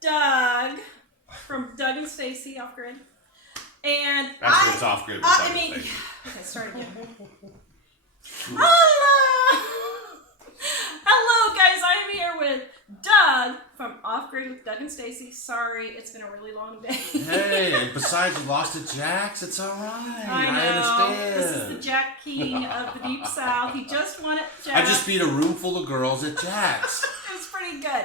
Doug from Doug and Stacy Off Grid. And Actually, it's Off Grid. Okay, start again. Hello, guys. I'm here with Doug from Off Grid with Doug and Stacy. Sorry, it's been a really long day. Hey, and besides, you lost to Jax. It's all right. I know. understand. This is the Jack King of the Deep South. He just won it, Jack. I just beat a room full of girls at Jax. It's pretty good.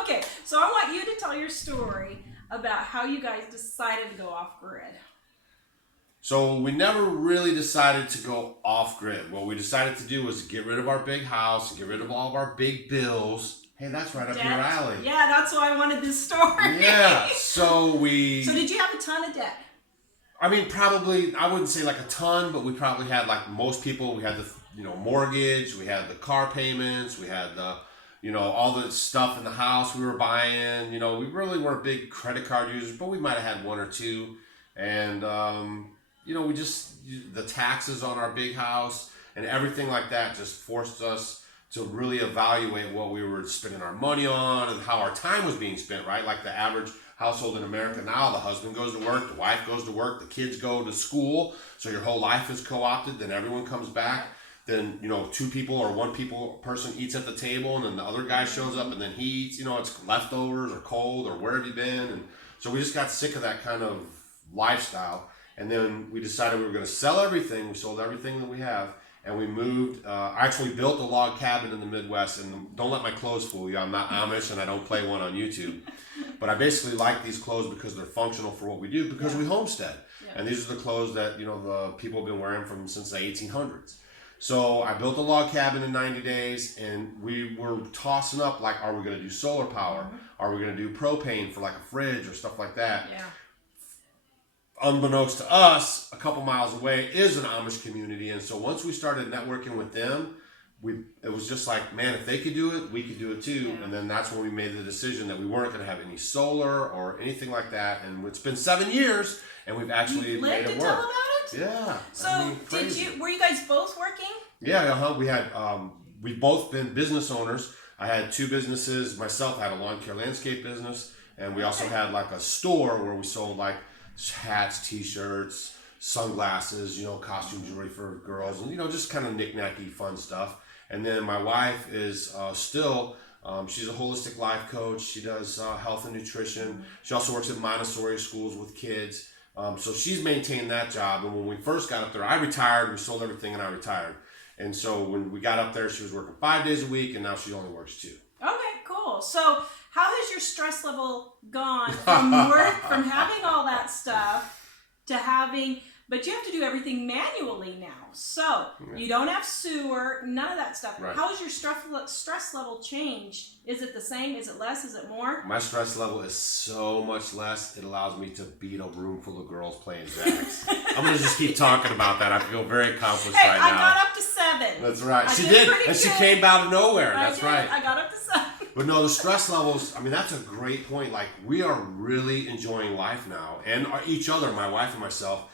Okay, so I want you to tell your story about how you guys decided to go off grid. So we never really decided to go off grid. What we decided to do was get rid of our big house, get rid of all of our big bills. Hey, that's right up your alley. Yeah, that's why I wanted this story. Yeah, so did you have a ton of debt? I mean, probably, I wouldn't say like a ton, but we probably had, like most people, we had the, mortgage, we had the car payments, we had the, all the stuff in the house we were buying. We really weren't big credit card users, but we might have had one or two. And, we just, the taxes on our big house and everything like that just forced us to really evaluate what we were spending our money on and how our time was being spent, right? Like the average household in America now, the husband goes to work, the wife goes to work, the kids go to school, so your whole life is co-opted, then everyone comes back, then, two people or person eats at the table, and then the other guy shows up and then he eats, it's leftovers or cold or where have you been? And so we just got sick of that kind of lifestyle. And then we decided we were going to sell everything. We sold everything that we have. And we moved. I actually built a log cabin in the Midwest. And don't let my clothes fool you. I'm not Amish and I don't play one on YouTube. But I basically like these clothes because they're functional for what we do, because we homestead. Yeah. And these are the clothes that, the people have been wearing since the 1800s. So I built a log cabin in 90 days. And we were tossing up, like, are we going to do solar power? Mm-hmm. Are we going to do propane for like a fridge or stuff like that? Yeah. Unbeknownst to us, a couple miles away is an Amish community, and so once we started networking with them, it was just like, man, if they could do it, we could do it too. Yeah. And then that's when we made the decision that we weren't going to have any solar or anything like that. And it's been 7 years, and we've actually made it work. Tell about it? Yeah. So were you guys both working? Yeah, we had we've both been business owners. I had two businesses. Myself, I had a lawn care landscape business, and we also had like a store where we sold like hats, t-shirts, sunglasses, costume jewelry for girls, and just kind of knick-knacky fun stuff. And then my wife is still she's a holistic life coach. She does health and nutrition. She also works at Montessori schools with kids, so she's maintained that job. And when we first got up there, I retired. We sold everything and I retired. And so when we got up there, she was working 5 days a week, and now she only works 2. Okay, cool. So how has your stress level gone from work, from having all that stuff to but you have to do everything manually now. So you don't have sewer, none of that stuff. Right. How has your stress level changed? Is it the same? Is it less? Is it more? My stress level is so much less. It allows me to beat a room full of girls playing jacks. I'm going to just keep talking about that. I feel very accomplished right now. I got up to 7. That's right. She did. And she came out of nowhere. That's right. I got up to 7. But no, the stress levels, that's a great point. Like, we are really enjoying life now, and each other, my wife and myself.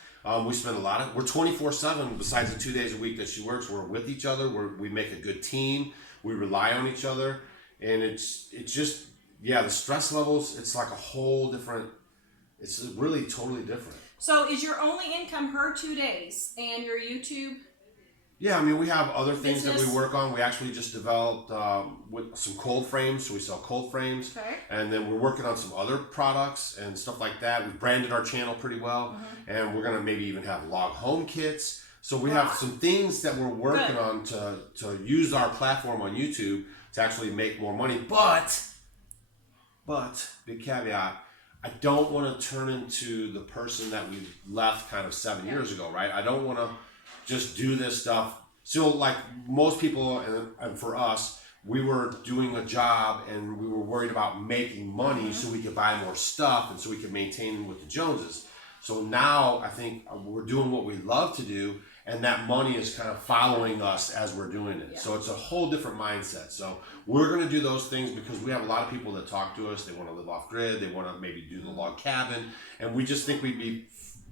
We spend we're 24/7, besides the 2 days a week that she works, we're with each other. We make a good team. We rely on each other. And it's just, the stress levels, it's like a whole different, it's really totally different. So is your only income her 2 days and your YouTube? Yeah, we have other things that we work on. We actually just developed with some cold frames, so we sell cold frames. Okay. And then we're working on some other products and stuff like that. We've branded our channel pretty well, and we're going to maybe even have log home kits. So we have some things that we're working on to use our platform on YouTube to actually make more money. But, big caveat, I don't want to turn into the person that we left kind of 7 years ago, right? I don't want to just do this stuff. So like most people, and for us, we were doing a job and we were worried about making money so we could buy more stuff and so we could maintain with the Joneses. So now I think we're doing what we love to do, and that money is kind of following us as we're doing it. Yeah. So it's a whole different mindset. So we're going to do those things because we have a lot of people that talk to us. They want to live off grid. They want to maybe do the log cabin. And we just think we'd be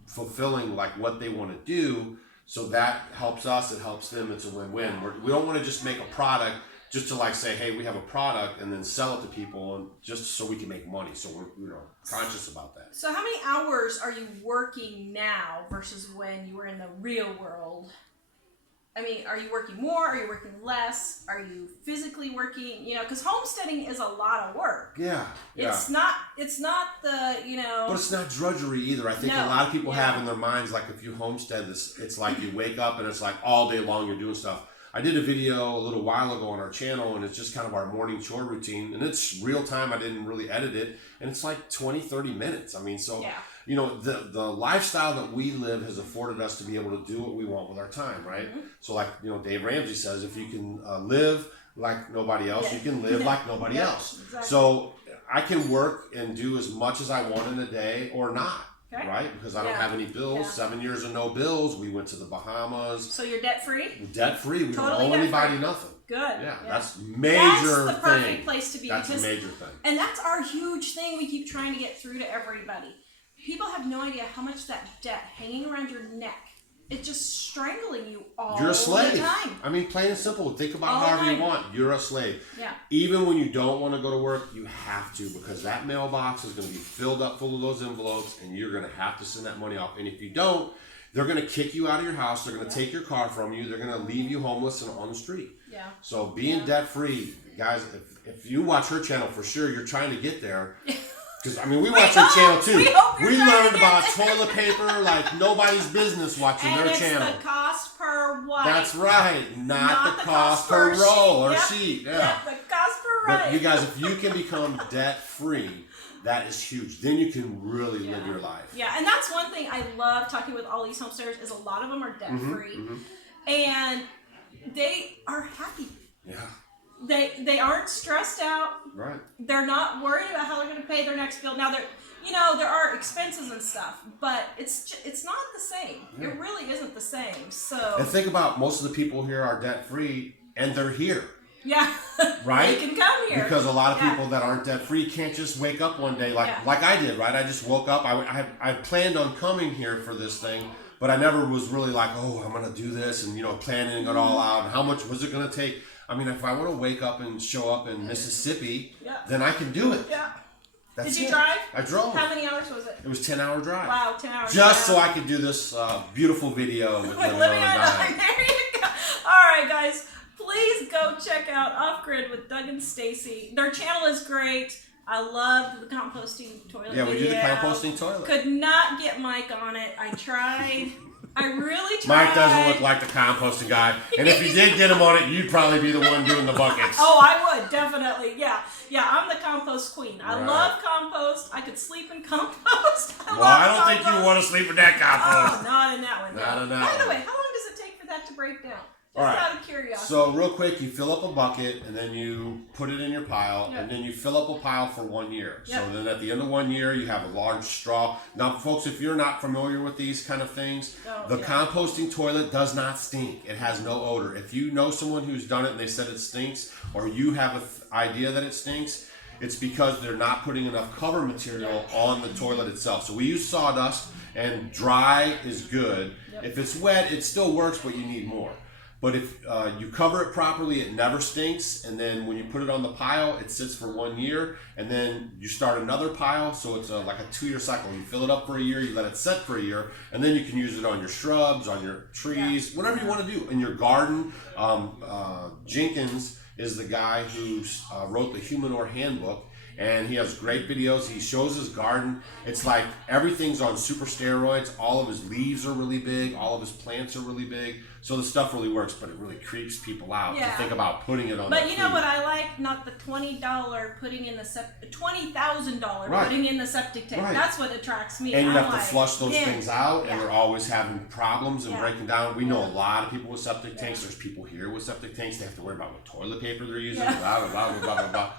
fulfilling like what they want to do. So that helps us. It helps them. It's a win-win. We don't want to just make a product just to like say, hey, we have a product, and then sell it to people, and just so we can make money. So we're conscious about that. So how many hours are you working now versus when you were in the real world? I mean, are you working more? Are you working less? Are you physically working? You know, because homesteading is a lot of work. Yeah. It's not the, But it's not drudgery either. I think a lot of people have in their minds, like if you homestead this, it's like you wake up and it's like all day long you're doing stuff. I did a video a little while ago on our channel, and it's just kind of our morning chore routine, and it's real time. I didn't really edit it, and it's like 20, 30 minutes. I mean, so, the lifestyle that we live has afforded us to be able to do what we want with our time, right? Mm-hmm. So like, Dave Ramsey says, if you can live like nobody else, you can live like nobody else. Exactly. So I can work and do as much as I want in a day or not. Okay. Right? Because I don't have any bills. Yeah. 7 years of no bills. We went to the Bahamas. So you're debt-free? Debt-free. We don't owe anybody nothing. Good. Yeah, that's major That's the perfect place to be. That's a major thing. And that's our huge thing we keep trying to get through to everybody. People have no idea how much that debt hanging around your neck, it's just strangling you all You're a slave. The time. I mean, plain and simple. Think about however you want. You're a slave. Yeah. Even when you don't want to go to work, you have to, because that mailbox is going to be filled up full of those envelopes, and you're going to have to send that money off. And if you don't, they're going to kick you out of your house. They're going to take your car from you. They're going to leave you homeless and on the street. Yeah. So being debt-free, guys, if you watch her channel, for sure, you're trying to get there. Because, I mean, we watch her channel, too. We learned about toilet paper like nobody's business watching their channel. And it's the cost per wipe. That's right. Not the cost per roll or sheet. Yeah. The cost per wipe. But you guys, if you can become debt-free, that is huge. Then you can really live your life. Yeah, and that's one thing I love talking with all these homesteaders is a lot of them are debt-free. And they are happy. Yeah. They aren't stressed out. Right. They're not worried about how they're going to pay their next bill. Now, there are expenses and stuff, but it's not the same. Yeah. It really isn't the same. So. And think about most of the people here are debt free, and they're here. Yeah. Right. They can come here because a lot of people that aren't debt free can't just wake up one day like I did. Right. I just woke up. I planned on coming here for this thing. But I never was really like, oh, I'm going to do this and, planning it all out. And how much was it going to take? I mean, if I want to wake up and show up in Mississippi, then I can do it. Yeah. That's Did you drive? I drove. How many hours was it? It was a 10-hour drive. Wow, 10 hours. Just so I could do this beautiful video with Living on a Dime. There you go. All right, guys. Please go check out Off Grid with Doug and Stacy. Their channel is great. I loved the composting toilet video. Yeah, we did the composting toilet. Could not get Mike on it. I tried. I really tried. Mike doesn't look like the composting guy. And if you did get him on it, you'd probably be the one doing the buckets. Oh, I would, definitely. Yeah, I'm the compost queen. I love compost. I could sleep in compost. I don't think you want to sleep in that compost. Oh, not in that one. Not in that one. By the way, how long does it take for that to break down? All right. Out of curiosity. So real quick, you fill up a bucket and then you put it in your pile, and then you fill up a pile for 1 year. So then at the end of 1 year, you have a large straw. Now, folks, if you're not familiar with these kind of things, the composting toilet does not stink. It has no odor. If you know someone who's done it and they said it stinks, or you have an idea that it stinks, it's because they're not putting enough cover material on the toilet itself. So we use sawdust, and dry is good. If it's wet, it still works, but you need more. But if you cover it properly, it never stinks. And then when you put it on the pile, it sits for 1 year. And then you start another pile. So it's like a 2-year cycle. You fill it up for a year, you let it set for a year. And then you can use it on your shrubs, on your trees, whatever you want to do. In your garden, Jenkins is the guy who wrote the Humanure Handbook. And he has great videos. He shows his garden. It's like everything's on super steroids. All of his leaves are really big. All of his plants are really big. So the stuff really works, but it really creeps people out to think about putting it on. But you know what I like? Not the $20 putting in the $20,000 putting in the septic tank. That's what attracts me. And you have to flush those things out, and they're always having problems and breaking down. We know a lot of people with septic tanks. There's people here with septic tanks. They have to worry about what toilet paper they're using. Blah blah blah blah blah blah.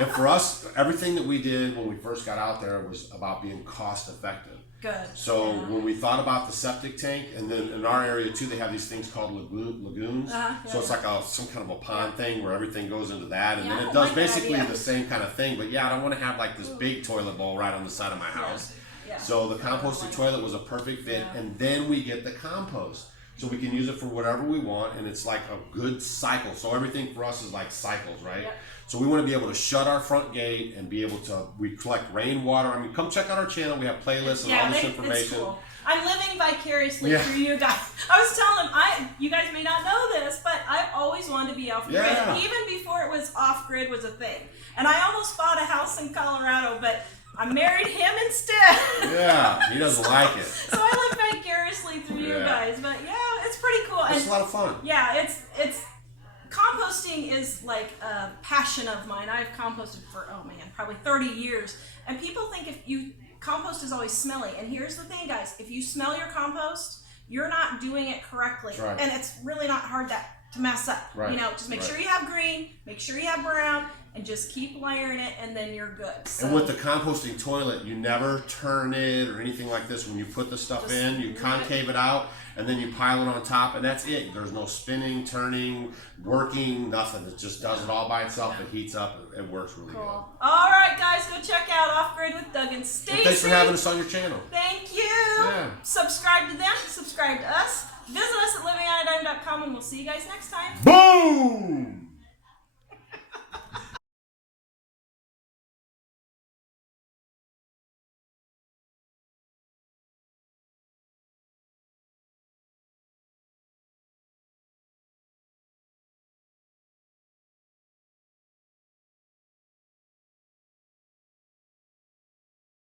And for us, everything that we did when we first got out there was about being cost effective. Good. So when we thought about the septic tank, and then in our area too, they have these things called lagoons. So it's like some kind of a pond thing where everything goes into that, and then it does basically the same kind of thing. But I don't want to have like this big toilet bowl right on the side of my house. So the composting toilet was a perfect fit, and then we get the compost. so we can use it for whatever we want, and it's like a good cycle. So everything for us is like cycles, right? Yep. So we want to be able to shut our front gate and be able to, we collect rainwater. I mean, come check out our channel. We have playlists and all this information. It's cool. I'm living vicariously through you guys. I was telling them, you guys may not know this, but I've always wanted to be off-grid, even before it was off-grid was a thing. And I almost bought a house in Colorado, but I married him instead. Yeah, he doesn't like it. So I live vicariously through you guys, but yeah, it's pretty cool. It's a lot of fun. Yeah, it's composting is like a passion of mine. I've composted for, probably 30 years. And people think compost is always smelly. And here's the thing, guys. If you smell your compost, you're not doing it correctly. Right. And it's really not hard to mess up. Right. Just make sure you have green, make sure you have brown, and just keep layering it, and then you're good. So, and with the composting toilet, you never turn it or anything like this. When you put the stuff in, you concave it out, and then you pile it on top, and that's it. There's no spinning, turning, working, nothing. It just does it all by itself. It heats up. It works really good. All right, guys, go check out Off Grid with Doug and Stacy. And thanks for having us on your channel. Thank you. Yeah. Subscribe to them. Subscribe to us. Visit us at livingonadime.com, and we'll see you guys next time. Boom!